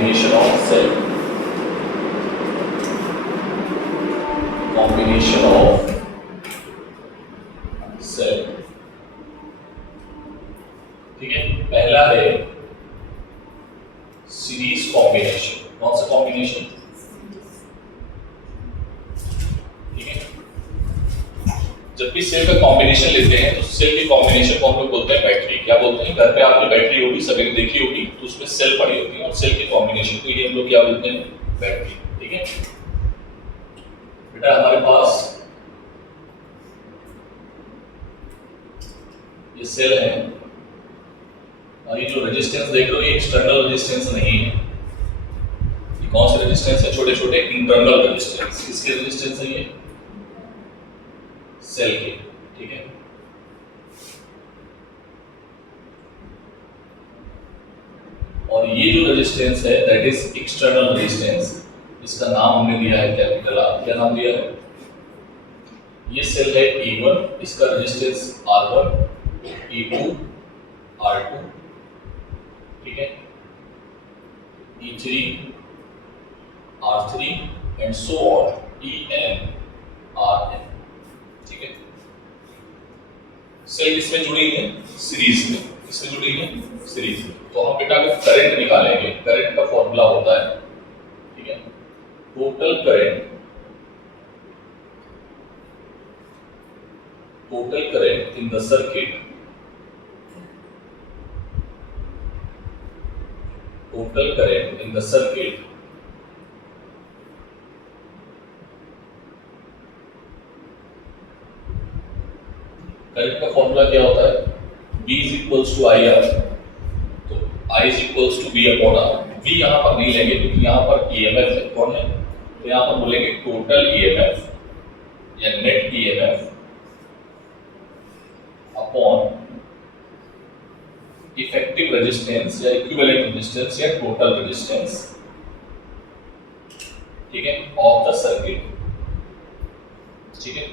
combination of cell, combination of cell, ठीक है। पहला है सीरीज कॉम्बिनेशन। कौन सा कॉम्बिनेशन? ठीक है, जब भी सेल का कॉम्बिनेशन लेते हैं तो सेल के कॉम्बिनेशन को हम लोग बोलते हैं बैटरी। क्या बोलते हैं? घर पे आपकी बैटरी होगी, सभी ने देखी होगी, तो उसमें सेल पड़ी होती है और सेल के कॉम्बिनेशन को ये हम लोग क्या बोलते हैं? बैटरी। ठीक है बेटा, हमारे पास ये सेल है और ये जो रेजिस्टेंस देख रहे हो ये एक्सटर्नल रेजिस्टेंस नहीं है। ये कौन से रेजिस्टेंस है? छोटे छोटे इंटरनल रेजिस्टेंस। किसके रेजिस्टेंस है ये? सेल के। ठीक है, और ये जो रेजिस्टेंस है दैट इज एक्सटर्नल रेजिस्टेंस। इसका नाम हमने दिया है कैपिटल आर। क्या नाम दिया है? ये सेल है E1, इसका रेजिस्टेंस R1, E2, R2, ठीक है, E3, R3 and so on, En, Rn। ठीक है, सेल किसमें जुड़ी है? सीरीज में। किसमें जुड़ी है? सीरीज में। तो हम बेटा अगर करंट निकालेंगे, करंट का फॉर्मूला होता है, ठीक है, total current, total current in the circuit, total current in the circuit current का फॉर्मूला क्या होता है? V is equals to IR। तो I is equals to V upon R। V यहाँ पर नहीं लेंगे क्योंकि यहाँ पर EMF है। कौन है? तो यहाँ पर बोलेंगे टोटल EMF या net EMF upon effective resistance या इक्विवेलेंट रेजिस्टेंस या टोटल रेजिस्टेंस, ठीक है, ऑफ द सर्किट। ठीक है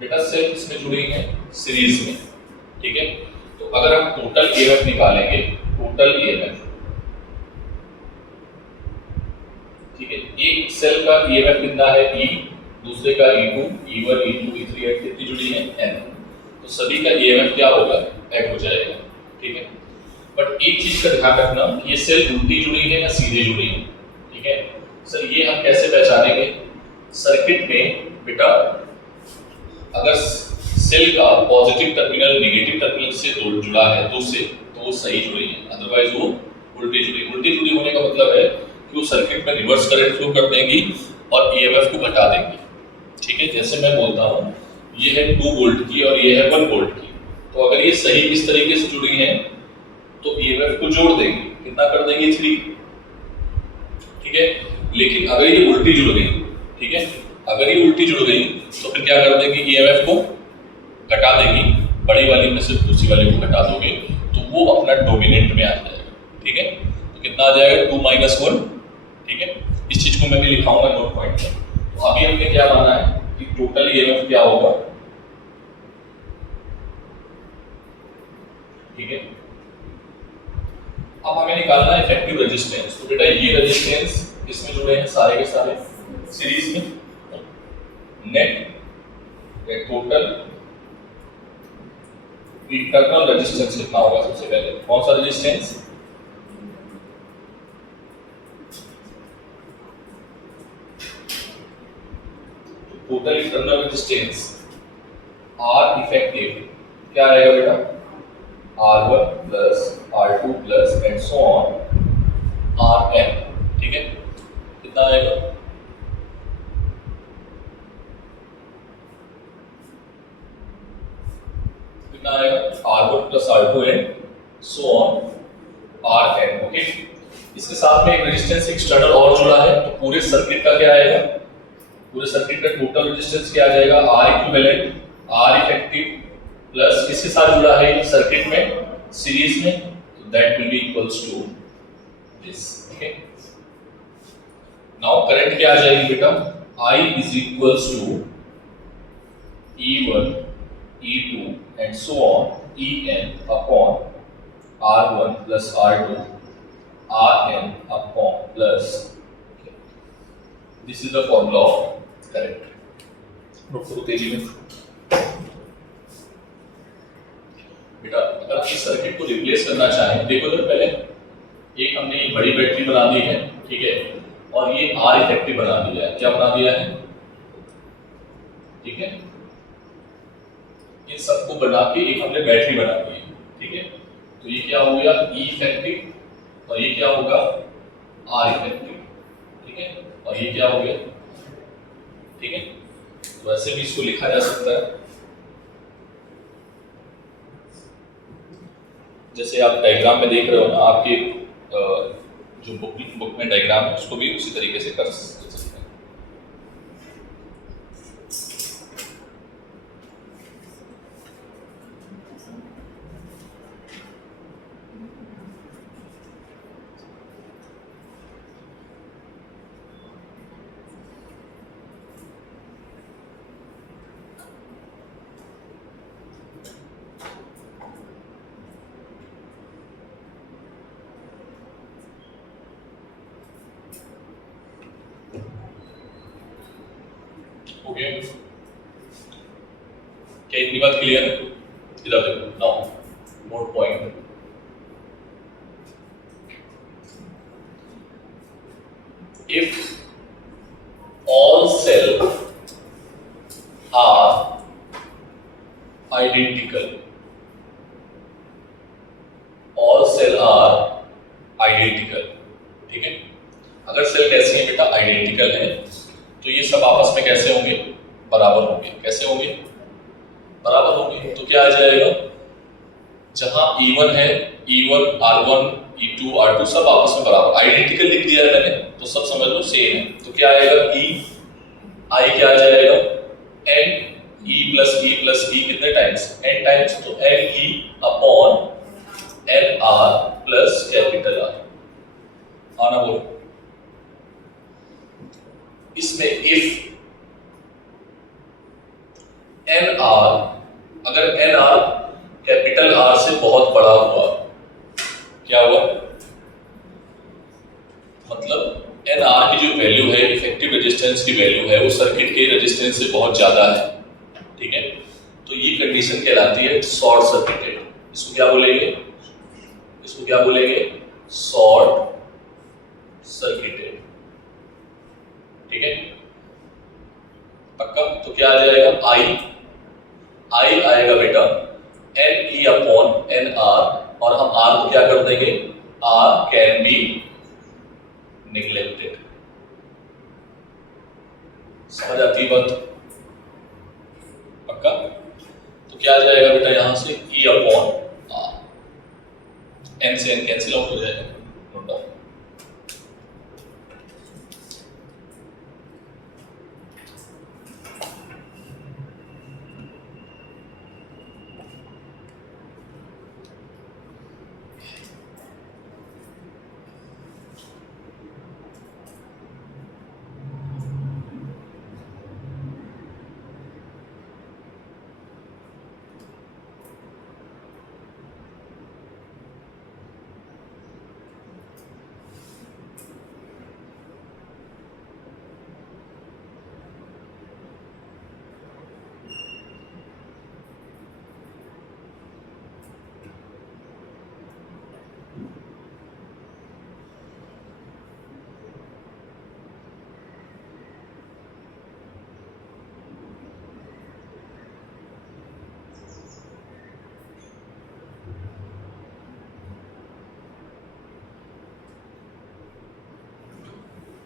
बेटा, सेल इसमें जुड़ी है सीरीज में। ठीक है, तो अगर हम टोटल ईएमएफ निकालेंगे, टोटल ईएमएफ, ठीक है, एक सेल का ईएमएफ कितना है? E, दूसरे का E2, E1, E2, E3 eight कितनी जुड़ी है? N। तो सभी का ईएमएफ क्या होगा? ऐड हो जाएगा। ठीक है, बट एक चीज का ध्यान रखना, ये सेल उल्टी जुड़ी है या सीधे जुड़ी है। ठीक है सर, ये हम कैसे पहचानेंगे? सर्किट में बेटा अगर सेल का पॉजिटिव टर्मिनल नेगेटिव टर्मिनल से जुड़ा है दो से, तो वो सही जुड़ी है, अदरवाइज वो उल्टी जुड़ी। उल्टी जुड़ी होने का मतलब है कि वो सर्किट में रिवर्स करंट फ्लो कर देंगी और ईएमएफ को घटा देंगी। ठीक है, जैसे मैं बोलता हूँ ये है 2 वोल्ट की और ये है 1 वोल्ट की, तो अगर ये सही इस तरीके से जुड़ी हैं तो ईएमएफ को जोड़ देंगे, कितना कर देंगे? 3। ठीक है, लेकिन अगर ये उल्टी जुड़ गई, ठीक है, अगर ये उल्टी जुड़ गई तो फिर क्या कर देंगे? ईएमएफ को घटा देंगी, बड़ी वाली में से दूसरी वाली को घटा दोगे तो वो अपना डोमिनेंट में आ जाएगा। ठीक है, तो कितना आ जाएगा? 2 - 1। ठीक है, इस चीज को मैं भी लिखाऊंगा नोट पॉइंट में। तो अभी हमने क्या माना है कि टोटल ईएमएफ क्या होगा? ठीक है, अब हमें निकालना है इफेक्टिव रेजिस्टेंस। तो बेटा ये रेजिस्टेंस इसमें जुड़े हैं सारे के सारे सीरीज में। नेट या टोटल इंटरनल रेजिस्टेंस कितना होगा? सबसे पहले कौन सा resistance? Total internal resistance R effective क्या आएगा बेटा? R1 plus R2 plus and so on Rn। ठीक है, कितना आएगा? कितना आएगा? R1 plus R2 and so on Rn। Okay, इसके साथ में एक रेजिस्टेंस एक्सटर्नल और जुड़ा है, तो पूरे सर्किट का क्या आएगा? पूरे सर्किट का टोटल रेजिस्टेंस क्या आ जाएगा? R equivalent, R effective plus किसके साथ जुड़ा है ये सर्किट में? सीरीज में, तो that will be equals to this. Okay, now current क्या आ जाएगी बेटा? I is equals to E1, E2 and so on En upon R1 plus R2 Rn upon plus, this is the formula of current. Note करो तेजी में बेटा। अगर आप इस सर्किट को रिप्लेस करना चाहें, देखो तो पहले एक हमने ये बड़ी बैटरी बना दी है, ठीक है, और ये आर इफेक्टिव बना दिया है। क्या बना दिया है? ठीक है, इन सबको बना के एक हमने बैटरी बना दी है, ठीक है। तो ये क्या हो गया? ई इफेक्टिव, और ये क्या होगा? आर इफेक्टिव, ठीक है, और ये क्या हो गया? ठीक है, तो ऐसे भी इसको लिखा जा सकता है। जैसे आप डायग्राम में देख रहे हो ना, आपके जो बुक में डायग्राम है उसको भी उसी तरीके से कर सकते हैं। हो गया क्या? इतनी बात क्लियर है? इधर देखो now note point. If all cells are identical, all cells are identical, ठीक है। अगर सेल कैसे हैं बेटा? आइडेंटिकल है, तो ये सब आपस में कैसे होंगे? बराबर होंगे। कैसे होंगे? बराबर होंगे। तो क्या आ जाएगा? जहां E1 है, E1 R1 E2 R2 सब आपस में बराबर, आइडेंटिकल लिख दिया है मैंने, तो सब समझ लो सेम है। तो क्या आएगा? I क्या आ जाएगा? N E plus E कितने टाइम्स? N टाइम्स, तो N E upon N R plus capital R। आना बोलो। इसमें इफ N R, अगर N R कैपिटल R से बहुत बड़ा हुआ, क्या हुआ? मतलब एन आर की जो वैल्यू है, इफेक्टिव रेजिस्टेंस की वैल्यू है, वो सर्किट के रेजिस्टेंस से बहुत ज्यादा है, ठीक है। तो ये कंडीशन कहलाती है शॉर्ट सर्किटेड। इसको क्या बोलेंगे? इसको क्या बोलेंगे? शॉर्ट सर्किटेड, ठीक है, पक्का। तो क्या आ जाएगा? आई आएगा बेटा n E upon n r, और हम आर को क्या कर देंगे? R can be neglected. समझ आती है बात? पक्का। तो क्या आ जाएगा बेटा यहां से? E अपॉन आर, एन से एन कैंसिल आउट हो जाएगा, नोट डाउन।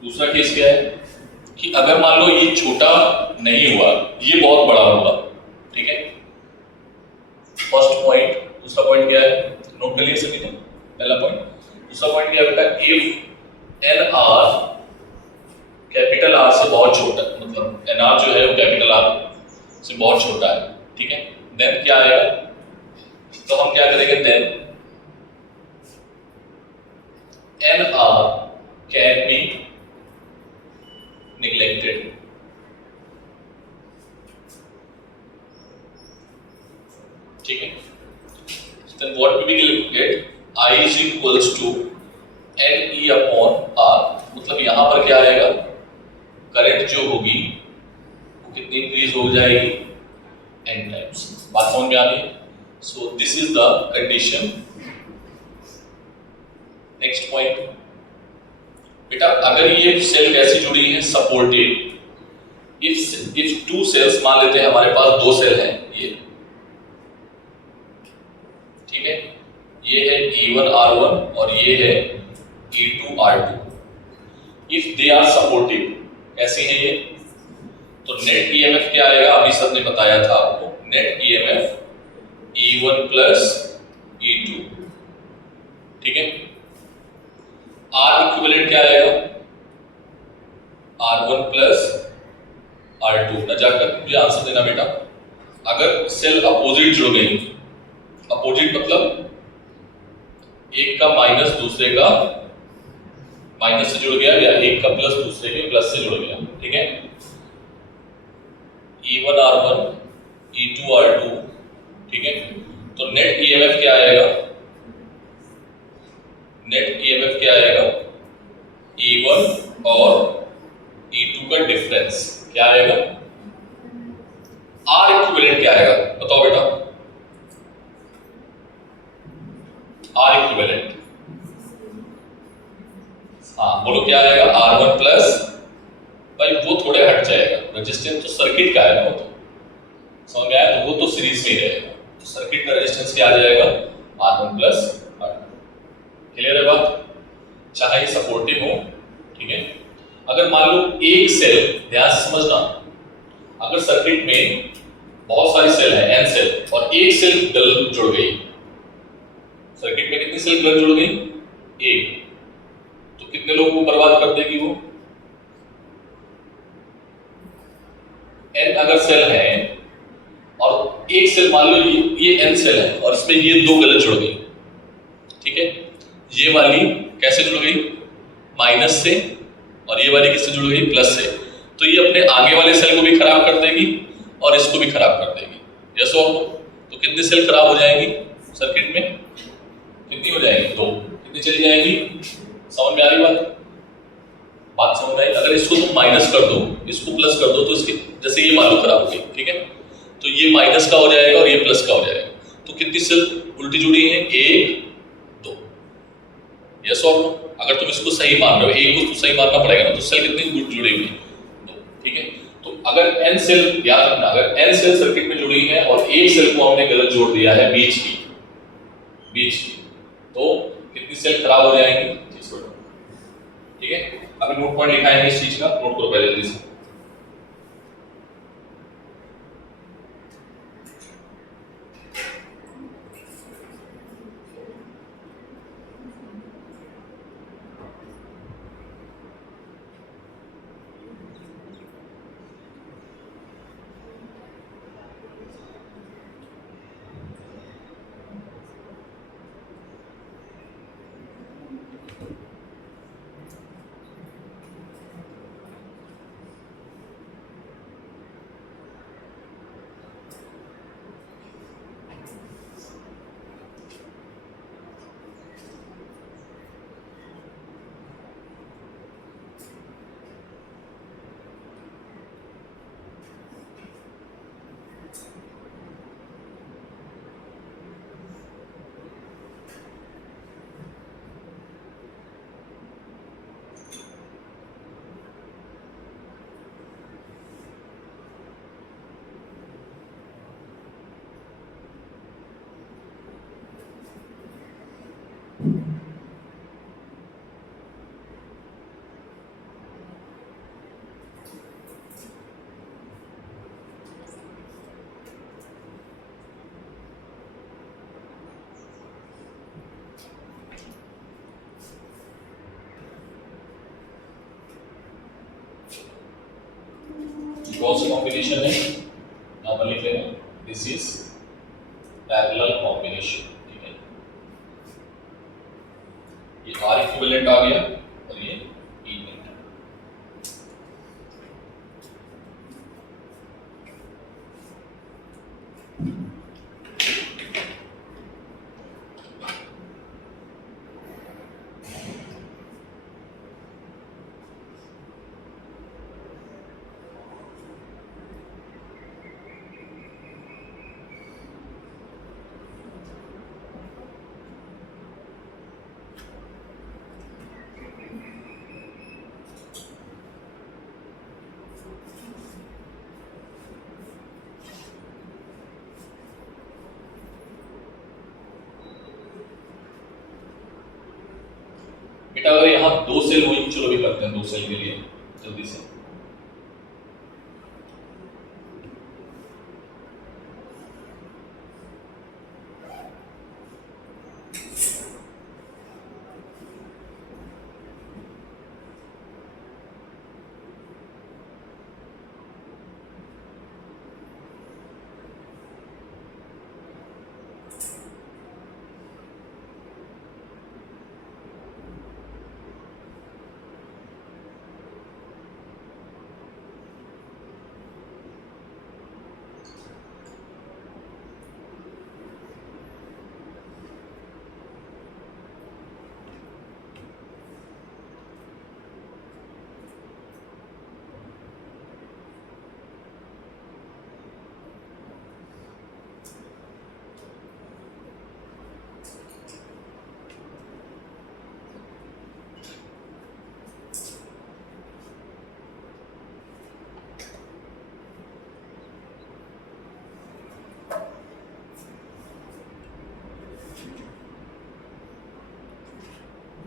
दूसरा केस क्या है कि अगर मान लो ये छोटा नहीं हुआ, ये बहुत बड़ा हुआ, ठीक है। First point. दूसरा पॉइंट क्या है? नोट कर लिए सभी ने? पहला पॉइंट। दूसरा पॉइंट क्या बेटा? If n r capital R से बहुत छोटा, मतलब एन आर जो है वो कैपिटल आर से बहुत छोटा है, ठीक है, देन क्या आएगा? तो हम क्या करेंगे? Then n r can be neglected, ठीक है। Then what we will get? I is equals to n E upon r, मतलब यहां पर क्या आएगा, करंट जो होगी वो कितनी इंक्रीज हो जाएगी, एन टाइम्स। बात समझ में आ रही है? So this is the condition. Next point बेटा, अगर ये सेल कैसी जुड़ी है, सपोर्टेड। इफ टू सेल्स, मान लेते हैं हमारे पास दो सेल हैं, ये ठीक है, ये है E1R1 और ये है E2R2। If they are supportive, कैसी है ये, तो नेट ईएमएफ क्या आएगा, अभी सर ने बताया था आपको, net EMF E1 plus E2, ठीक है। आर इक्विवेलेंट क्या आएगा, R1 प्लस R2। ना जाकर मुझे आंसर देना बेटा, अगर सेल अपोजिट जुड़ गई, अपोजिट मतलब एक का माइनस दूसरे का माइनस से जुड़ गया, या एक का प्लस दूसरे के प्लस से जुड़ गया, ठीक है। E1R1 E2R2, ठीक है, तो नेट ईएमएफ क्या आएगा, नेट ईएमएफ क्या आएगा, E1 और E2 का डिफरेंस क्या आएगा, आर इक्विवेलेंट क्या आएगा, बताओ बेटा, आर इक्विवेलेंट, हाँ बोलो क्या आएगा, R1 प्लस, भाई वो थोड़े हट जाएगा, रेजिस्टेंस तो सर्किट का है ना, वो तो समझ में आया, तो वो तो सीरीज में ही रहेगा, तो सर्किट का रेजिस्टेंस क्या आ जाएगा, R1 प्लस R2। क्लियर है बात? चाहे ये सपोर्टिव हो, ठीक है। अगर मान लो एक सेल, ध्यान से समझना, अगर सर्किट में बहुत सारी सेल है, n सेल, और एक सेल गलत जुड़ गई, सर्किट में कितनी सेल गलत जुड़ गई, एक, तो कितने लोगों को बर्बाद कर देगी वो, n अगर सेल है और एक सेल, मान लो ये n सेल है और इसमें ये दो गलत जुड़ गई, ठीक है, ये वाली कैसे जुड़ गई, माइनस से, और ये वाली किससे जुड़ गई, प्लस से, तो ये अपने आगे वाले सेल को भी खराब कर देगी और इसको भी खराब कर देगी, यस और नो। तो कितनी सेल खराब हो जाएंगी सर्किट में, कितनी हो जाएगी, दो, कितनी चली जाएंगी, समझ में आ रही बात, बात समझ में आई। अगर इसको तुम माइनस कर दो, इसको प्लस कर दो, तो इसके जैसे ये मान लो खराब हो गई, ठीक है, तो ये माइनस का हो जाएगा और ये प्लस का हो जाएगा, तो कितनी सेल उल्टी जुड़ी है, एक, दो, यस और नो। अगर तुम इसको सही मान रहे हो, एक को तो सही मानना पड़ेगा ना, तो सेल कितनी जुड़ी हुई, दो, ठीक है। तो अगर n सेल, याद रखना, अगर n सेल सर्किट में जुड़ी है और एक सेल को हमने गलत जोड़ दिया है बीच की, तो कितनी सेल खराब हो जाएंगी, ठीक है। अभी नोट पॉइंट लिखा है इस चीज का, नोट करो पहले जल्दी से। कौन सा कॉम्बिनेशन है, नाम लिख लेना, दिस इज पैरेलल कॉम्बिनेशन, ठीक है। ये R इक्विवेलेंट आ गया और ये E इक्विवेलेंट। बेटा अगर यहाँ दो सेल हुई, चलो भी करते हैं दो सेल के लिए जल्दी से।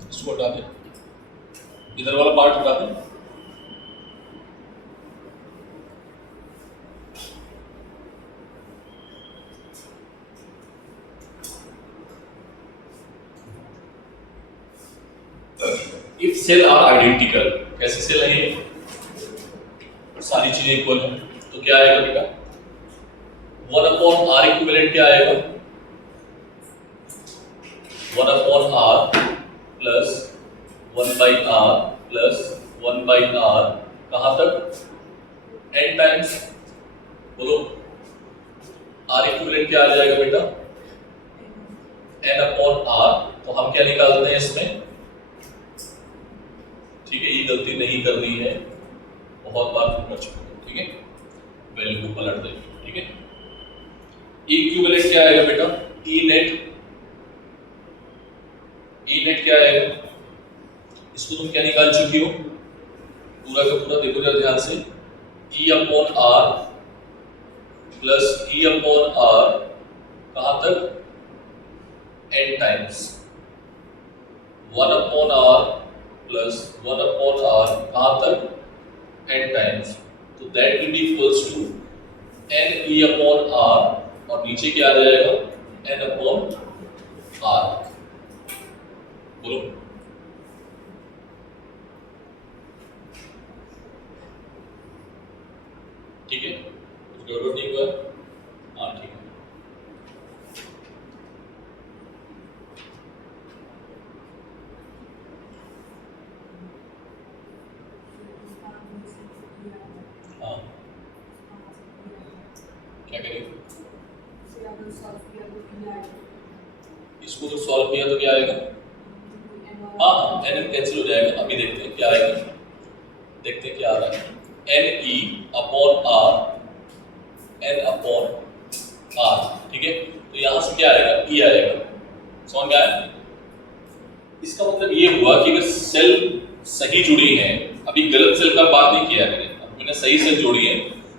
इसको हटा दें, इधर वाला पार्ट हटा दें। इफ सेल आर आइडेंटिकल, कैसे सेल है ये, सारी चीजें इक्वल है, तो क्या आएगा बेटा 1/r इक्विवेलेंट क्या आएगा 1/r plus 1/r plus 1/r, कहां तक n टाइम्स, बोलो r इक्विवेलेंट क्या आ जाएगा बेटा n/r। तो हम क्या निकालते हैं इसमें, ठीक है, ये गलती नहीं करनी है, बहुत बार कर चुके हैं, ठीक है, वैल्यू को पलट देंगे, ठीक है। इक्विवेलेंट क्या आएगा बेटा ई नेट क्या आएगा, इसको तुम क्या निकाल चुकी हो, पूरा का पूरा देखो जरा ध्यान से, E/R प्लस E/R कहां तक n times 1/r plus 1/r कहां तक n टाइम्स, तो that will be equals to n/E/r, और नीचे क्या आ जाएगा n/r, बोलो ठीक है, कुछ गड़बड़ नहीं हुआ, हाँ ठीक है। हाँ क्या करेंगे, इसको तो सॉल्व किया तो क्या आएगा, हाँ n कैंसिल हो जाएगा, अभी देखते हैं क्या आएगा, देखते हैं क्या आ रहा है n/r, ठीक है। तो यहां से क्या आएगा e आएगा, समझ में आया। इसका मतलब ये हुआ कि अगर सेल सही जुड़ी है, अभी गलत सेल का बात नहीं किया मैंने सही सेल जोड़ी है,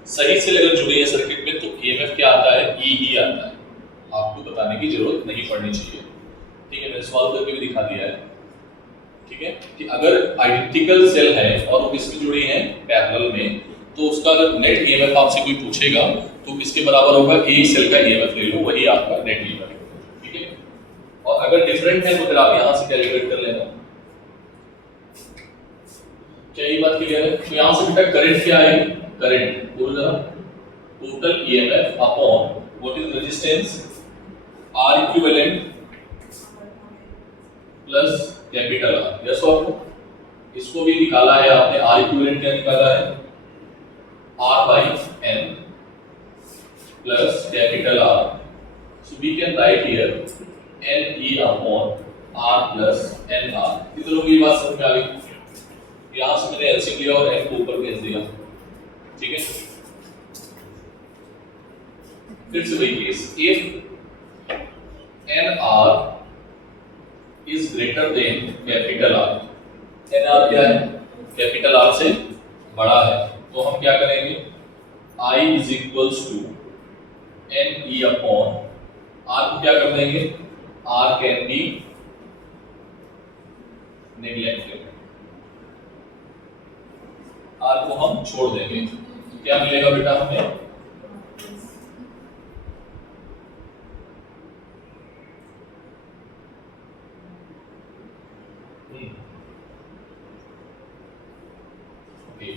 सही सेल अगर जुड़ी है सर्किट में तो ईएमएफ क्या आता है ई ही आता है, आपको बताने की जरूरत नहीं पड़नी चाहिए, ठीक है, मैंने सॉल्व करके भी दिखा दिया है, ठीक है, कि अगर आइडेंटिकल सेल है और वो किसमें जुड़ी है पैरेलल में, तो उसका अगर नेट ईएमएफ आपसे कोई पूछेगा तो किसके बराबर होगा, ए सेल का ईएमएफ ले लो, वही आपका नेट ईएमएफ, ठीक है। और अगर डिफरेंट है तो फिर आप यहां से कैलकुलेट कर लेना, क्या ये बात क्लियर है। तो यहां से बेटा करंट क्या आएगी, करंट बोल जरा, total EMF upon what is resistance R equivalent plus capital R, yes और नो, इसको भी निकाला है आपने, आर इक्विवेलेंट क्या निकाला है R/N plus capital R, so we can write here NE/R plus NR। कितने लोगों को ये बात समझ में आ गई, यहां से मैंने एलसीएम लिया और n को ऊपर भेज दिया, ठीक है। फिर से वही case, if NR is greater than capital R, NR क्या है कैपिटल R से बड़ा है, तो हम क्या करेंगे I is equals to NE/R को क्या कर देंगे, R can be neglected, R को हम छोड़ देंगे, तो क्या मिलेगा बेटा हमें?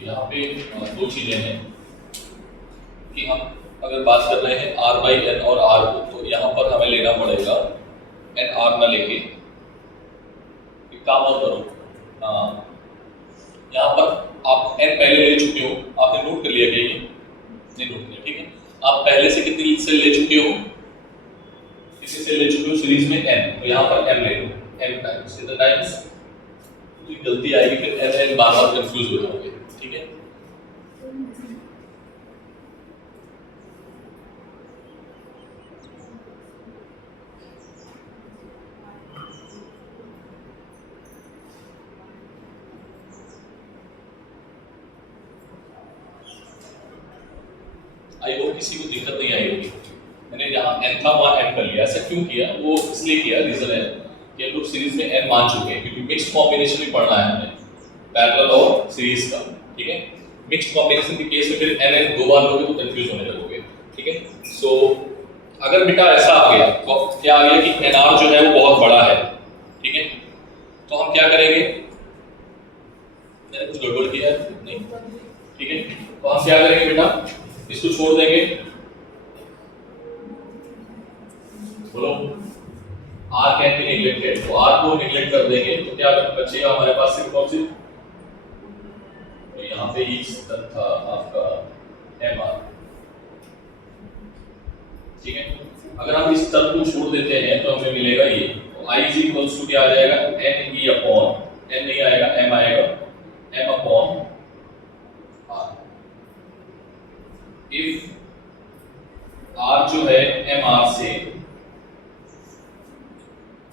यहाँ पे दो चीजें हैं कि हम अगर बात कर रहे हैं r बाई एन और r को, तो यहाँ पर हमें लेना पड़ेगा एन आर ना लेके एक काम और करो, यहाँ पर आप n पहले ले चुके हो, आपने नोट कर लिया क्या? ये नहीं नोट किया, ठीक है। आप पहले से कितनी सेल ले चुके हो? कितनी सेल ले चुके हो सीरीज में? n, तो यहाँ पर n ले लो, n टाइम्स, कितने टाइम्स? तो गलती आएगी, फिर n n बार बार कंफ्यूज हो जाओगे, ठीक है। आई होप किसी को दिक्कत नहीं आई होगी। मैंने जहाँ n था वहाँ n कर लिया। ऐसा क्यों किया? वो इसलिए किया, रीजन है कि हम लोग सीरीज में n मान चुके हैं, क्योंकि मिक्स्ड कॉम्बिनेशन भी पढ़ना है हमें, पैरेलल और सीरीज का, ठीक है। मिक्स्ड कॉम्बिनेशन के केस में फिर n दो बार लोगे तो कंफ्यूज होने लगोगे, ठीक है। सो अगर बेटा ऐसा आ गया, तो क्या आ गया कि nr जो है वो बहुत बड़ा है, ठीक है, तो हम क्या करेंगे? मैंने कुछ गड़बड़ किया नहीं, ठीक है, तो हम क्या करेंगे बेटा? इसको छोड़ देंगे, बोलो r कैन बी नेग्लेक्टेड, तो r को नेग्लेक्ट कर देंगे, तो क्या बचेगा हमारे पास? सिर्फ और सिर्फ तो यहाँ पे ही था आपका mr, ठीक है। अगर हम इस टर्म को छोड़ देते हैं तो हमें मिलेगा ये, तो i इज इक्वल्स टू क्या आ जाएगा? n e अपॉन, n नहीं आएगा, m आएगा, m upon r। If r जो है mr से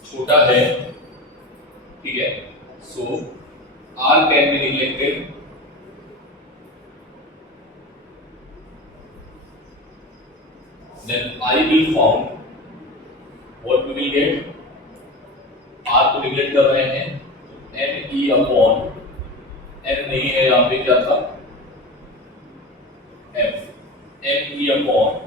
छोटा है, ठीक है, सो r can be neglected, then I will found, what we will get? r को नेग्लेक्ट कर रहे हैं, n e अपॉन, n नहीं है यहाँ पे, क्या था? m, n e upon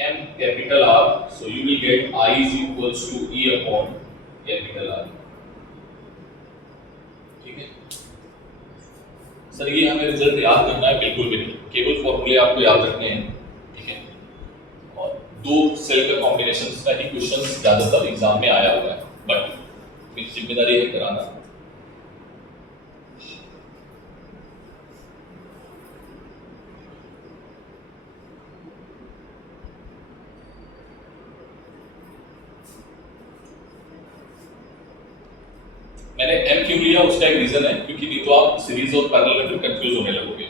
m capital R, so you will get I is equals to E upon capital R, ठीक है। सर ये हमें रिजल्ट याद करना है? बिल्कुल भी नहीं, केवल फॉर्मूले आपको याद रखने हैं, ठीक है। और दो सेल का कॉम्बिनेशन का ही क्वेश्चन ज्यादातर एग्जाम में आया हुआ है, बट मेरी जिम्मेदारी है कराना। मैंने m क्यों लिया उसका एक रीजन है, क्योंकि नहीं तो आप सीरीज और पैरेलल में कंफ्यूज होने लगोगे।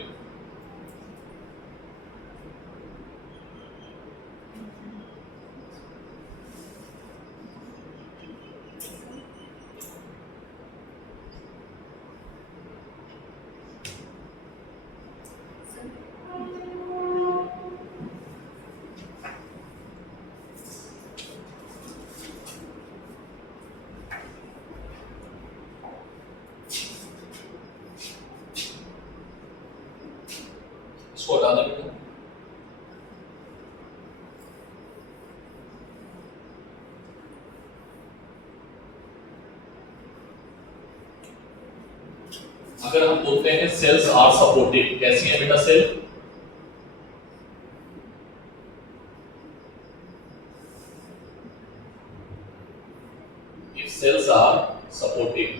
इसको हटा दें बेटा। अगर हम बोलते हैं सेल्स आर सपोर्टिव, कैसी है बेटा cell? If cells are supportive,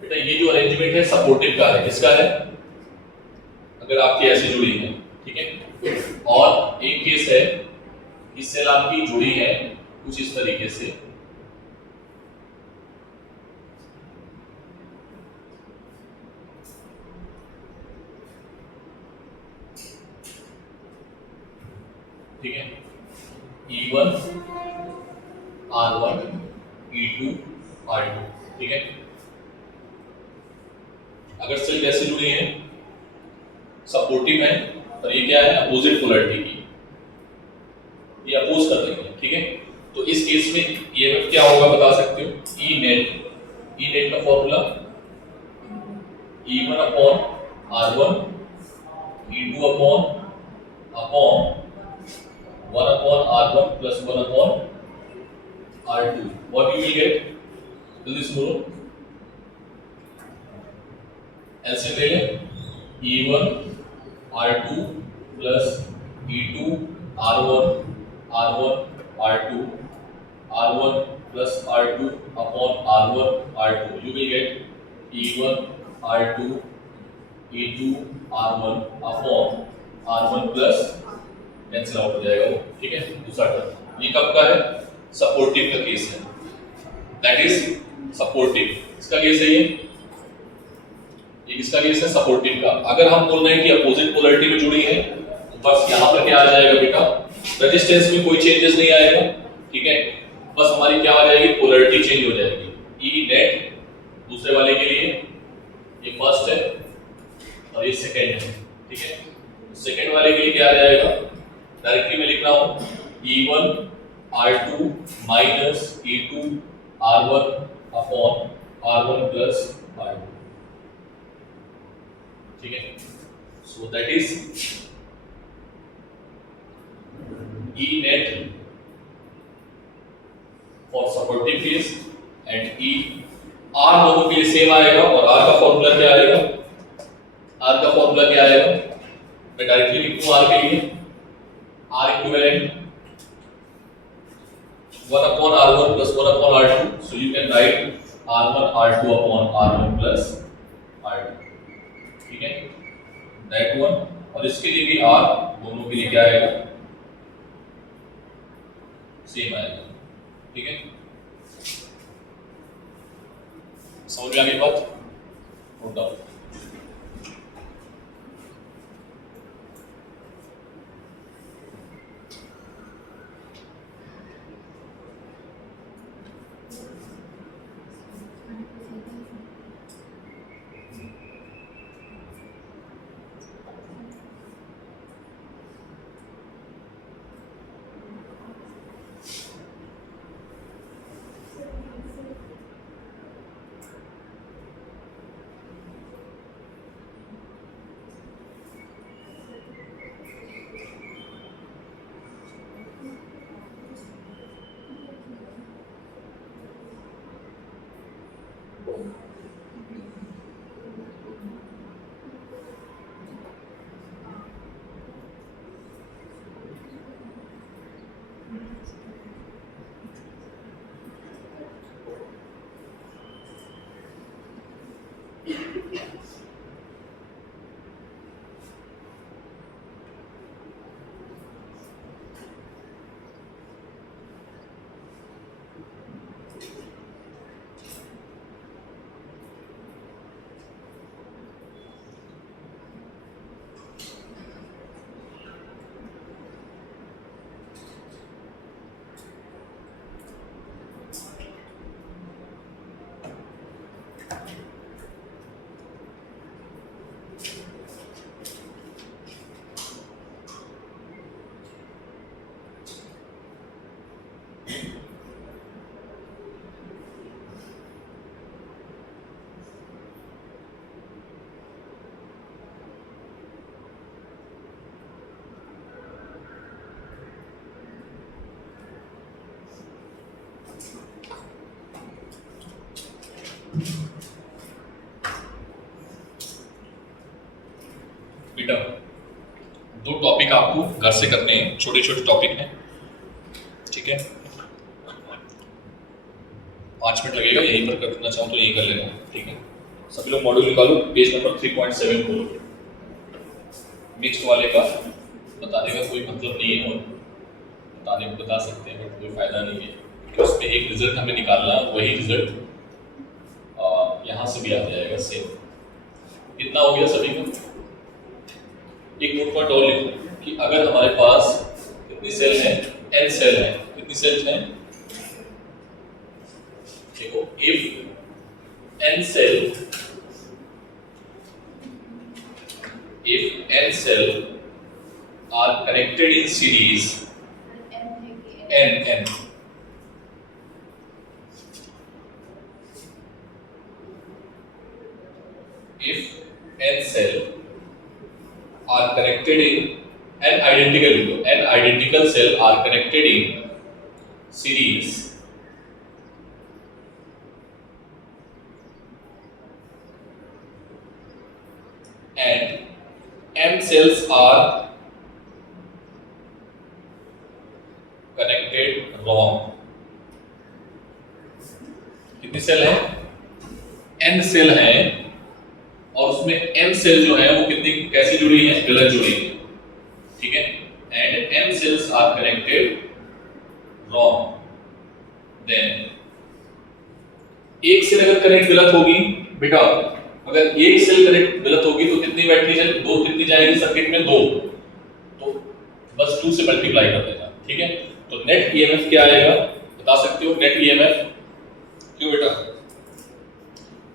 बेटा ये जो अरेंजमेंट है सपोर्टिव का है, किसका है? अगर आपकी ऐसी जुड़ी है, ठीक है। और एक केस है कि सेल आपकी जुड़ी है कुछ इस तरीके से, ठीक है, E1 R1 E2 R2, ठीक है। अगर सेल कैसे जुड़ी है, सपोर्टिव है, और ये क्या है, अपोजिट पोलैरिटी की, ये अपोज कर रही है, ठीक है। तो इस केस में ईएमएफ क्या होगा बता सकते हो, ई नेट का formula E1 upon R1 E2 upon 1 upon R1 plus 1 upon R2. What you will get? जल्दी से बोलो। LCM ले लें। E1 R2 plus E2 R1 R2 R1 plus R2 upon R1 R2. You will get E1 R2 E2 R1 upon R1 plus cancel out हो जाएगा वो, ठीक है। दूसरा टर्म ये कब का है, सपोर्टिव का केस है, दैट इज सपोर्टिव। इसका केस है ये किसका केस है, सपोर्टिव का। अगर हम बोल रहे हैं कि अपोजिट पोलैरिटी में जुड़ी है तो बस यहां पर क्या आ जाएगा बेटा, रेजिस्टेंस में कोई चेंजेस नहीं आएगा, ठीक है। बस हमारी क्या आ जाएगी, पोलैरिटी चेंज हो जाएगी। ई नेट दूसरे वाले के लिए ये फर्स्ट है और ये सेकंड है, ठीक है। सेकंड वाले के लिए क्या आ जाएगा, डायरेक्टली मैं लिख रहा हूं E1 R2 minus E2 R1 upon R1 plus R2, ठीक है। So that is E net for supportive case and E R दोनों के लिए सेम आएगा। और R का फॉर्मूला क्या आएगा, R का फॉर्मूला क्या आएगा, मैं डायरेक्टली लिखूं R के लिए R equivalent 1 upon R1 plus 1 upon R2. So you can write R1 R2 upon R1 plus R2, ठीक है, that one। और इसके लिए भी R दोनों के लिए क्या आएगा, सेम आएगा, ठीक है। समझ में आ गई बात, नोट डाउन। बेटा दो टॉपिक आपको घर से करने हैं, छोटे छोटे टॉपिक हैं, ठीक है। 5 मिनट लगेगा, यहीं पर करना चाहूँ तो यहीं कर लेना, ठीक है। सभी लोग मॉड्यूल निकालो, पेज नंबर 3.7 खोलो। मिक्स्ड वाले का बताने का कोई मतलब नहीं है, और बताने को बता सकते हैं बट कोई फायदा नहीं है, क्योंकि उसमें एक रिजल्ट हमें निकालना, वही रिजल्ट यहाँ से भी आ जाएगा सेम। इतना हो गया सभी का। एक नोट पॉइंट और लिखो कि अगर हमारे पास कितनी सेल है, n सेल है, कितनी सेल है, देखो if n cell if n cell are connected in series n if n cell are connected in n identical cell are connected in series and m cells are connected wrong. कितनी cell है? n cell है और उसमें m cell जो है वो कितनी कैसी जुड़ी है? गलत जुड़ी है, ठीक है। And m cells are connected wrong, then एक सेल अगर कनेक्ट गलत होगी बेटा, अगर एक सेल कनेक्ट गलत होगी तो कितनी बैटरी चल दो कितनी जाएगी सर्किट में? दो, तो बस 2 से मल्टीप्लाई कर देना, ठीक है। तो नेट ईएमएफ क्या आएगा बता सकते हो? नेट ईएमएफ क्यों बेटा?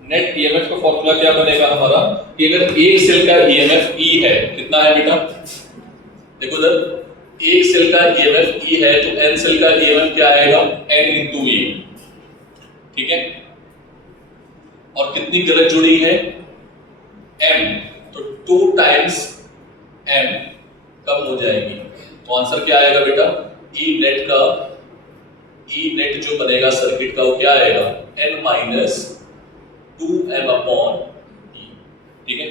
नेट ईएमएफ का फॉर्मूला क्या बनेगा हमारा कि अगर एक सेल का ईएमएफ ई है, कितना है बेटा? देखो इधर एक सेल का ईएमएफ ई है तो एन सेल का ईएमएफ क्या आएगा? एन इंटू ई, ठीक है। और कितनी गलत जुड़ी है? m, तो 2 टाइम्स m कम हो जाएगी, तो आंसर क्या आएगा बेटा? ई नेट जो बनेगा सर्किट का वो क्या आएगा? n minus 2m upon e, ठीक है।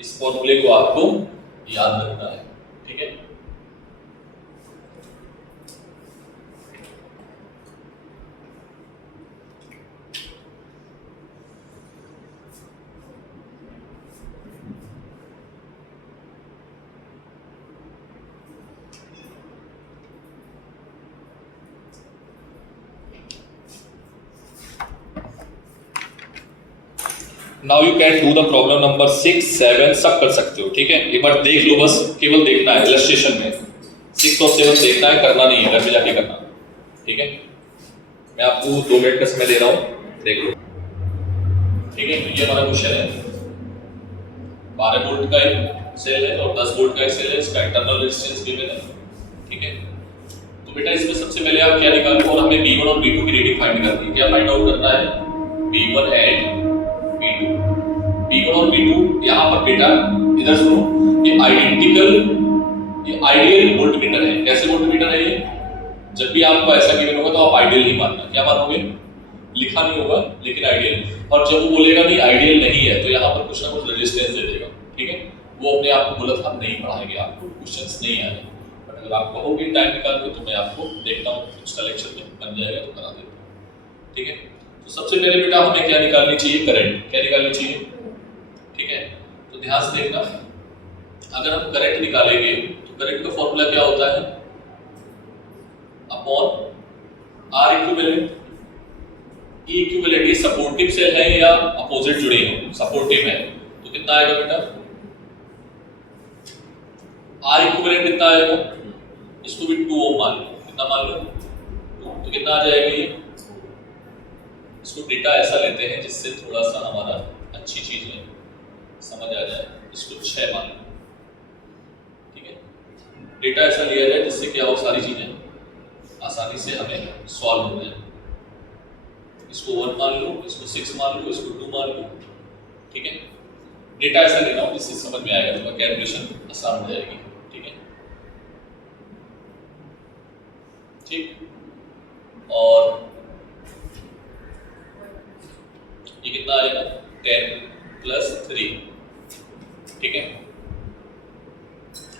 इस फॉर्मूले को आपको याद रखना है, ठीक है। Now you can do the problem number 6, 7 सब कर सकते हो, ठीक है। एक बार देख लो, बस केवल देखना है इलस्ट्रेशन में 6 और 7 देखना है, करना नहीं है, घर में जाके करना, ठीक है। मैं आपको 2 मिनट का समय दे रहा हूँ, देख लो, ठीक है। तो ये हमारा क्वेश्चन है, 12 वोल्ट का एक सेल है और 10 वोल्ट का एक सेल है, इसका इंटरनल रेजिस्टेंस गिवन है, ठीक है। तो बेटा इसमें सबसे पहले आप क्या निकालो, और हमें V1 और V2 की रीडिंग फाइंड करनी है। क्या फाइंड आउट करना है? V1 एंड V1 और V2 यहाँ पर बेटा इधर सुनो, ये आइडियल वोल्टमीटर है। कैसे वोल्टमीटर है ये? जब भी आपको ऐसा गिवन होगा तो आप आइडियल ही मानना। क्या मानोगे? लिखा नहीं होगा लेकिन आइडियल। और जब वो बोलेगा नहीं आइडियल नहीं है तो यहाँ पर कुछ ना कुछ रेजिस्टेंस दे देगा, ठीक है। वो अपने आप को गलत हम नहीं पढ़ाएंगे, आपको क्वेश्चंस नहीं आए, बट अगर आप कहोगे टाइम निकाल के तो मैं आपको देखता हूँ कुछ कलेक्शन में बन जाएगा तो करा देता हूँ, ठीक है। तो सबसे पहले बेटा हमें क्या निकालनी चाहिए? करंट। क्या निकालनी चाहिए? ठीक है। तो ध्यान से देखना, अगर हम करंट निकालेंगे तो करंट का फॉर्मूला क्या होता है? Upon R equivalent. E equivalent, ये सपोर्टिव सेल है या अपोजिट जुड़े हैं? सपोर्टिव है, तो कितना आएगा बेटा? आर इक्विवेलेंट कितना आएगा? इसको भी 2 ओम मान लो। कितना मान लो? 2, तो कितना आ जाएगा ये? इसको डेटा ऐसा लेते हैं जिससे थोड़ा सा हमारा अच्छी चीज है समझ आ जाए। इसको 6 मान लो, ठीक है। डेटा ऐसा लिया जाए जिससे क्या हो, सारी चीजें आसानी से हमें सॉल्व हो जाए। इसको 1 मान लो, इसको 6 मान लो, इसको 2 मान लो, ठीक है। डेटा ऐसा लेना हो जिससे समझ में आएगा, तो कैलकुलेशन आसान हो जाएगी, ठीक है। ठीक, और ये कितना आएगा? 10 प्लस 3, ठीक है।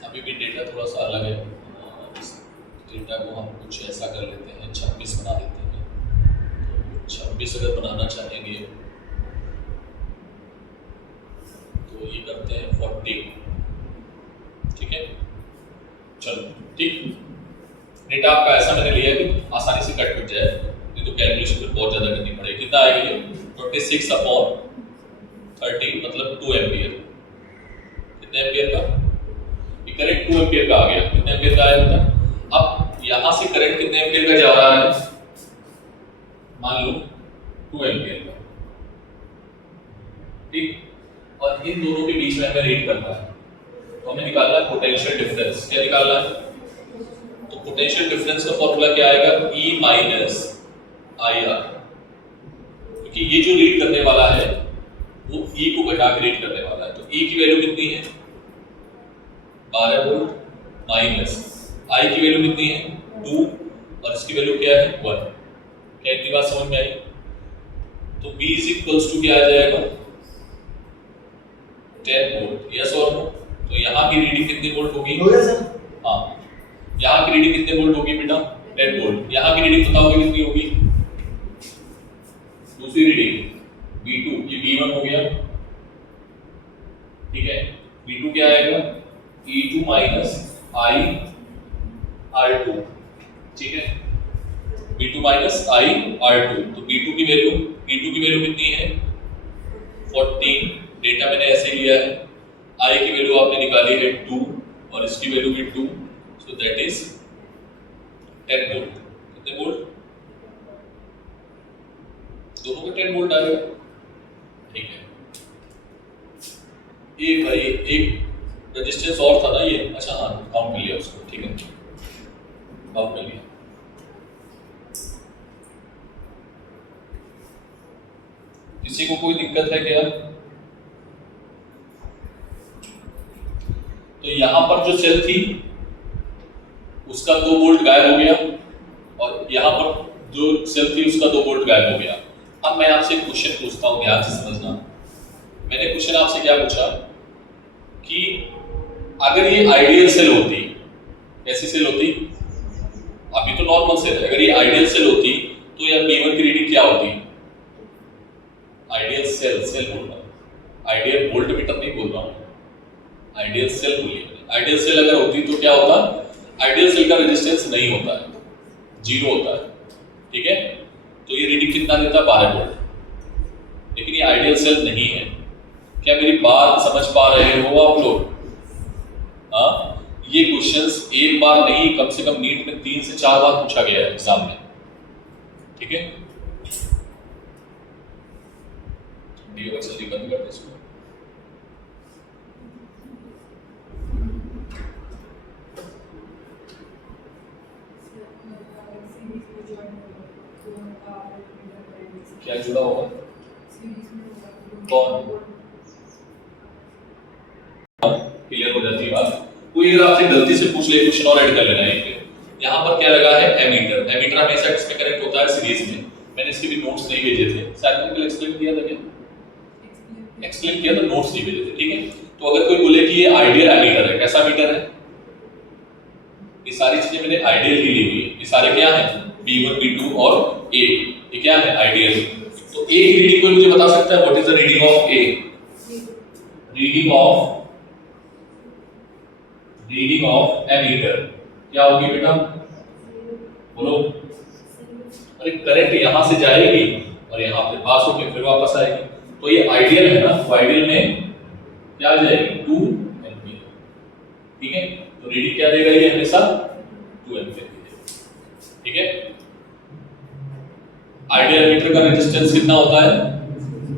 अभी भी डेटा थोड़ा सा अलग है, डेटा को हम कुछ ऐसा कर लेते हैं, 26 बना देते हैं। तो 26 अगर बनाना चाहेंगे तो ये करते हैं 40, ठीक है। चलो ठीक, डेटा आपका ऐसा मैंने लिया कि आसानी से कट जाए, नहीं तो कैलकुलेशन में बहुत ज्यादा करनी पड़ेगी। कितना आएगा ये? 26 अपॉन 30 मतलब 2 एम्पियर। कितने एम्पियर का? ये करंट 2 एम्पियर का आ गया। कितने एम्पियर का आया बेटा? अब यहाँ से करंट कितने एम्पियर का जा रहा है? मान लो 2 एम्पियर का, ठीक। और इन दोनों के बीच में हमें रीड करना है, तो हमें निकालना है पोटेंशियल डिफरेंस। क्या निकालना है? तो पोटेंशियल डिफरेंस का फॉर्मूला क्या आएगा? E माइनस IR, क्योंकि ये जो रीड करने वाला है वो E को घटा के रीड करने वाला है। तो E की वैल्यू कितनी है? 12 वोल्ट माइनस I की वैल्यू कितनी है? 2 और इसकी वैल्यू क्या है? 1। क्या इतनी बात समझ में आई? तो B इज इक्वल्स टू क्या आ जाएगा? 10 वोल्ट। यस और नो? तो यहाँ की रीडिंग कितनी वोल्ट होगी? हाँ, यहाँ की रीडिंग कितने वोल्ट होगी बेटा? 10 वोल्ट। यहाँ की रीडिंग बताओगे कितनी होगी? दूसरी रीडिंग V2, ये V1 हो गया, ठीक है। V2 क्या आएगा? E2 माइनस I R2, ठीक है। V2 minus I R2। तो V2 की वैल्यू कितनी है? 14। डेटा मैंने ऐसे लिया है। I की वैल्यू आपने निकाली है 2 और इसकी वैल्यू भी 2, सो दैट इज 10 वोल्ट। कितने वोल्ट? दोनों का 10 वोल्ट आएगा, ठीक है। ये भाई एक रेजिस्टेंस और था ना ये, अच्छा हाँ काउंट कर लिया उसको, ठीक है, काउंट कर लिया। किसी को कोई दिक्कत है क्या? तो यहां पर जो सेल थी उसका 2 वोल्ट गायब हो गया और यहां पर जो सेल थी उसका 2 वोल्ट गायब हो गया। अब मैं आपसे एक क्वेश्चन पूछता हूं, ध्यान से समझना। मैंने क्वेश्चन आपसे क्या पूछा कि अगर ये आइडियल सेल होती, कैसी सेल होती? अभी तो नॉर्मल सेल है, अगर ये आइडियल सेल होती तो यार P1 की रीडिंग क्या होती? आइडियल सेल बोल रहा हूं, आइडियल वोल्ट मीटर नहीं बोल रहा हूं, आइडियल सेल बोलिए। आइडियल सेल अगर होती तो क्या होता? आइडियल सेल का रेजिस्टेंस नहीं होता है, 0 होता है, ठीक है। तो ये रीडिंग कितना देता? 12 वोल्ट। लेकिन ये आइडियल सेल नहीं है। क्या मेरी बात समझ पा रहे हो आप लोग? हाँ, ये क्वेश्चंस एक बार नहीं, कम से कम नीट में 3 से 4 बार पूछा गया है एग्जाम में, ठीक है। जल्दी बंद कर दे इसको। क्या जुड़ा होगा? कौन? क्लियर हो जाती है बात। कोई अगर आपसे गलती से पूछ ले, क्वेश्चन और ऐड कर लेना है। यहाँ पर क्या लगा है? एमीटर। एमीटर हमेशा किसमें कनेक्ट होता है? सीरीज में। मैंने इसके भी नोट्स नहीं भेजे थे, शायद मैंने कल एक्सप्लेन किया था क्या? एक्सप्लेन किया था, नोट्स नहीं भेजे थे, ठीक है। तो अगर कोई बोले कि ये आइडियल एमीटर है, कैसा मीटर है? ये सारी चीजें मैंने आइडियल ही ली हुई है। ये सारे क्या है? B1, B2 और A, ये क्या है? आइडियल। तो A की रीडिंग कोई मुझे बता सकता है? What is the reading of A? Reading of ammeter क्या होगी बेटा? बोलो। अरे करंट यहां से जाएगी और यहां पे पास होकर फिर वापस आएगी। तो ये आइडियल है ना, तो आइडियल में क्या आ जाएगी? 2 एम्पीयर, ठीक है। तो रीडिंग क्या देगा ये? हमेशा 2 एम्पीयर, ठीक है। आइडियल एमीटर का रेजिस्टेंस कितना होता है?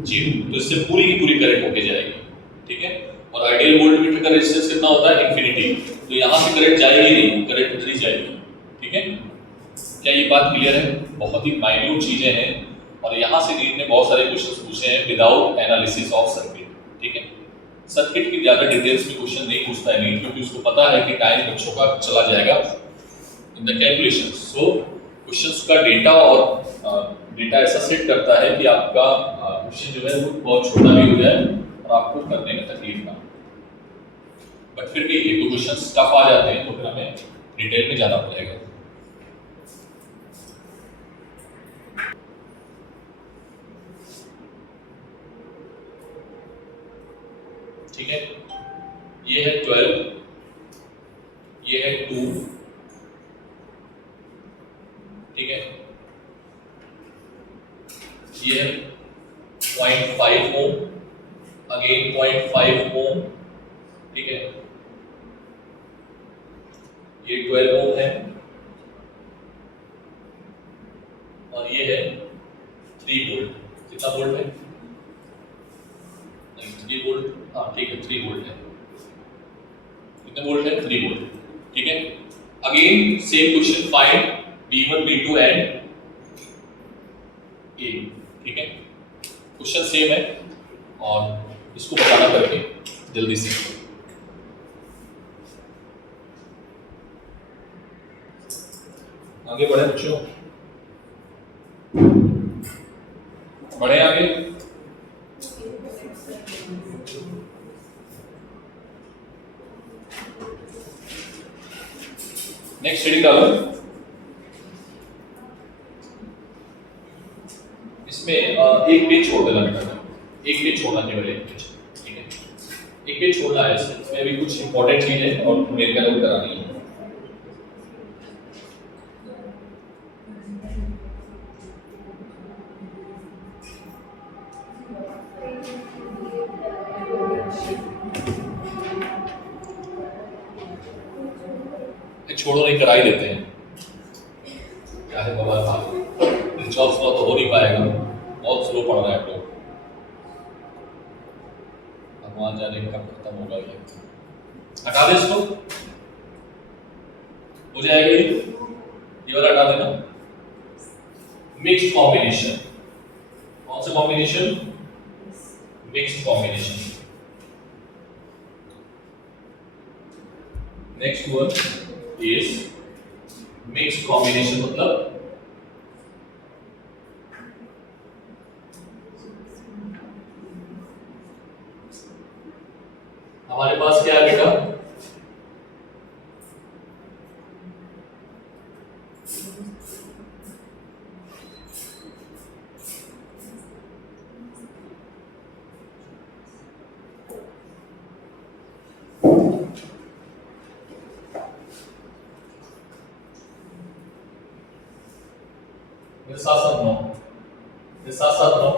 0। तो इससे पूरी की पूरी करंट होके जाएगी, ठीक है। और आइडियल वोल्टमीटर का रेजिस्टेंस कितना होता है? इंफिनिटी। तो यहां से करंट जाएगी नहीं, करंट उधर ही जाएगी, ठीक है। क्या ये बात क्लियर है? बहुत ही माइन्यूट चीजें हैं और यहां से नीट ने बहुत सारे क्वेश्चंस पूछे हैं विदाउट एनालिसिस ऑफ सर्किट, ठीक है। सर्किट की ज्यादा डिटेल्स में क्वेश्चन नहीं पूछता है नीट, क्योंकि उसको पता है कि टाइम बच्चों का चला जाएगा in the calculation. So questions का डेटा और डेटा ऐसा सेट करता है कि आपका क्वेश्चन जो है वो बहुत छोटा भी हो जाए और आपको करने में तकलीफ ना हो। बट फिर भी एक दो क्वेश्चंस टफ आ जाते हैं तो फिर हमें डिटेल में जाना पड़ेगा। ठीक है, ये है 12, ये है 2, ठीक है, ये है 0.5 ओम, अगेन 0.5 ओम, ठीक है, ये 12 ओम है और ये है 3 वोल्ट। कितना वोल्ट है? 3 वोल्ट, हाँ ठीक है 3 वोल्ट है। कितने वोल्ट है 3 वोल्ट, ठीक है। Again same question, find V1 V2 and A, ठीक है। क्वेश्चन सेम है और इसको बताना करके जल्दी से। आगे बढ़े बच्चों, बढ़े आगे। नेक्स्ट रीडिंग डालो। इसमें एक पेज छोड़ देना बेटा, एक पेज छोड़ना केवल, एक पेज, ठीक है। एक पेज छोड़ना है, इसमें भी कुछ इंपॉर्टेंट चीज है और मेरे का नोट करानी है। छोड़ो नहीं, करा ही देते हैं, क्या है बाबा साहब, जॉब स्लो तो हो नहीं पाएगा, बहुत स्लो पढ़ रहा है तो, भगवान जाने कब खत्म होगा ये। हटा दे इसको, हो जाएगा ये वाला हटा देना। मिक्स्ड कॉम्बिनेशन, कौन सा combination? Mixed combination. Next one is mixed combination, मतलब हमारे पास क्या है बेटा? साथ नौ, साथ साथ नौ,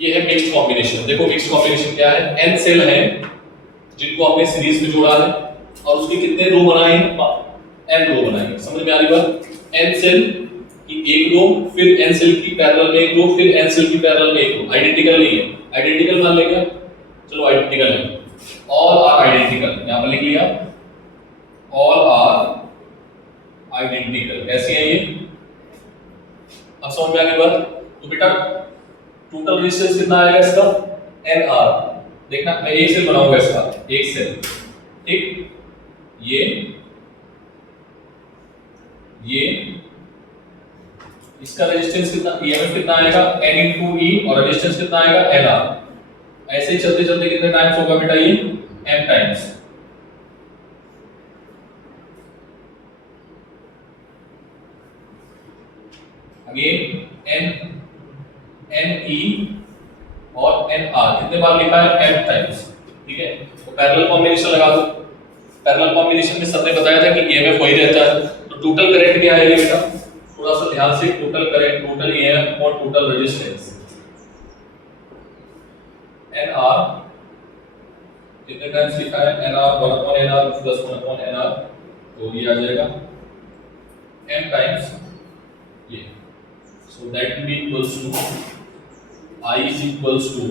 ये है मिक्स्ड कॉम्बिनेशन। देखो मिक्स्ड कॉम्बिनेशन क्या है? n सेल है जिनको हमने सीरीज में जोड़ा है और उसके कितने रो बनाए हैं? n रो बनाए हैं। समझ में आ रही बात? n सेल की एक रो, फिर n सेल की पैरेलल में एक रो, फिर n सेल की पैरेलल में एक रो। आइडेंटिकल नहीं है, आइडेंटिकल मान लेंगे, चलो आइडेंटिकल है, ऑल आर आइडेंटिकल, यहां पर लिख लिया ऑल आर आइडेंटिकल। कैसी है ये? अब समझ में आ गई बात? तो बेटा टोटल रेजिस्टेंस कितना आएगा इसका? NR। देखना मैं एक सेल बनाऊंगा इसका, एक सेल, ठीक। ये इसका रेजिस्टेंस कितना, EMF कितना आएगा? N into E, और रेजिस्टेंस कितना आएगा? NR। ऐसे ही चलते चलते कितने टाइम्स होगा बेटा ये? M times. अगेन NE और NR कितने बार लिखा है? M टाइम्स, ठीक है। तो पैरेलल कॉम्बिनेशन लगा दो। पैरेलल कॉम्बिनेशन में सबने बताया था कि EMF वही रहता है, तो टोटल करंट क्या आएगा बेटा? थोड़ा सा ध्यान से, टोटल करंट, टोटल EMF और टोटल रेजिस्टेंस NR कितने टाइम्स लिखा है? NR 1/NR प्लस 1/NR, तो ये आ जाएगा M टाइम्स ये। So that will be equals to I is equals to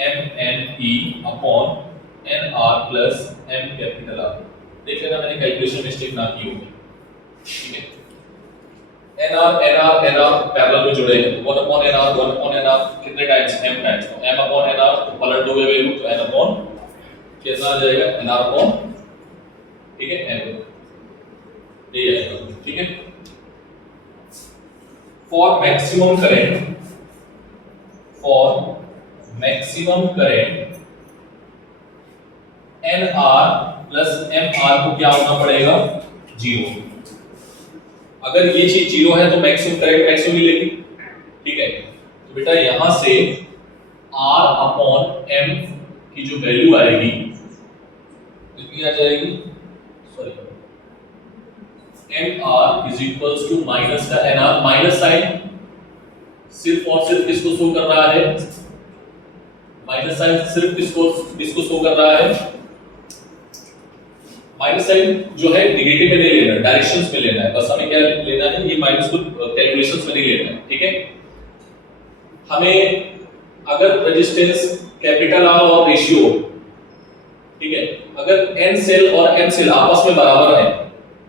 m n E upon n r plus m capital R. देख लेना मैंने कैलकुलेशन मिस्टेक ना की होगी, ठीक है। एन आर पैरेलल में जुड़े हैं, 1 upon n r 1 upon n r कितने टाइम्स, m टाइम्स, तो m अपॉन एन आर तो पलट दोगे वैल्यू तो n अपॉन कितना आ जाएगा, n r अपॉन, ठीक है, n ये आएगा, ठीक है। For maximum current, for maximum current n r plus m r को क्या होना पड़ेगा, 0। अगर ये चीज 0 है तो मैक्सिमम करंट मैक्सिमम मिलेगी, ठीक है। तो बेटा यहां से R अपॉन M की जो वैल्यू आएगी कितनी आ जाएगी, sorry, m r is equals to minus का एन आर, माइनस साइन सिर्फ और सिर्फ किसको शो कर रहा है, माइनस साइन सिर्फ किसको शो कर रहा है, माइनस साइन जो है नेगेटिव में नहीं लेना, डायरेक्शंस में लेना है, बस हमें क्या लेना है, ये माइनस को कैलकुलेशंस में नहीं लेना है, ठीक है। हमें अगर रेजिस्टेंस कैपिटल आर और रेशियो, ठीक है, अगर n सेल और m सेल आपस में बराबर है,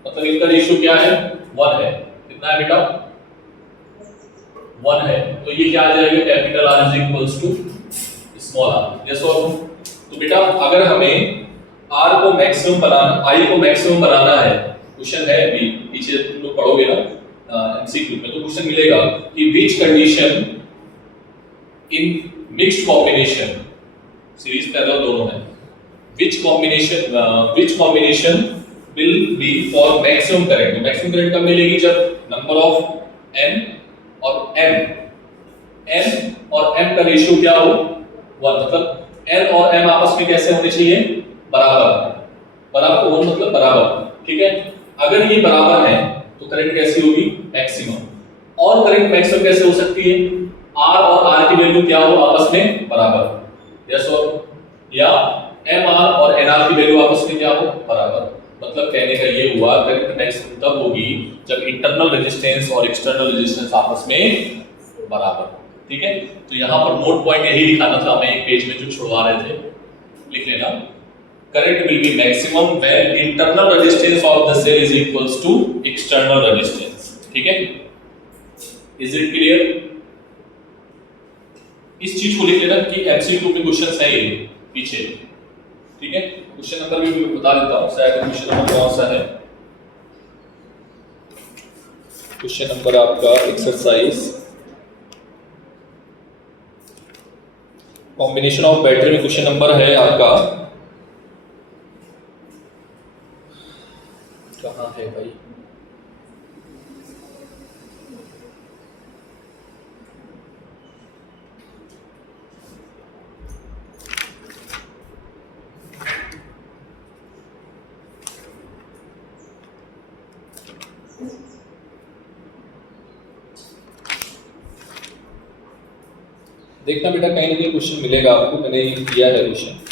मतलब इनका रेशियो क्या है, 1 है, कितना है बेटा, 1 है, तो ये क्या आ जाएगा, capital R is equals to small r, yes और नो। तो बेटा अगर हमें R को मैक्सिमम बनाना, I को मैक्सिमम बनाना है, क्वेश्चन है अभी पीछे तुम लोग पढ़ोगे ना एमसीक्यू में, तो क्वेश्चन मिलेगा कि which condition in mixed combination, series parallel दोनों है, which combination will be for maximum current, तो maximum current कब मिलेगी, जब number of n और m का रेशियो क्या हो, 1, मतलब n और m आपस में कैसे होने चाहिए, बराबर 1 मतलब बराबर, ठीक है। अगर ये बराबर है तो करंट कैसी होगी, मैक्सिमम, और करंट मैक्सिमम कैसे हो सकती है, r और r की वैल्यू क्या हो, आपस में बराबर, यस और, या एम आर और एन आर की वैल्यू आपस में क्या हो, बराबर। मतलब कहने का ये हुआ करंट मैक्सिमम तब होगी जब इंटरनल रेजिस्टेंस और एक्सटर्नल रेजिस्टेंस आपस में बराबर, ठीक है। तो यहाँ पर नोट पॉइंट यही लिखाना था हमें एक पेज में जो छुड़वा रहे थे, लिख लेना, current will be maximum when internal resistance of the cell is equals to external resistance, ठीक है। इज इट क्लियर, इस चीज को लिख लेना कि एमसीक्यू में क्वेश्चंस है ये पीछे, ठीक है। क्वेश्चन नंबर भी मैं बता देता हूं, शायद क्वेश्चन नंबर कौन सा है, क्वेश्चन नंबर आपका एक्सरसाइज कॉम्बिनेशन ऑफ बैटरी में क्वेश्चन नंबर है आपका, कहां है भाई, देखना बेटा कहीं ना कहीं क्वेश्चन मिलेगा आपको, मैंने किया है क्वेश्चन।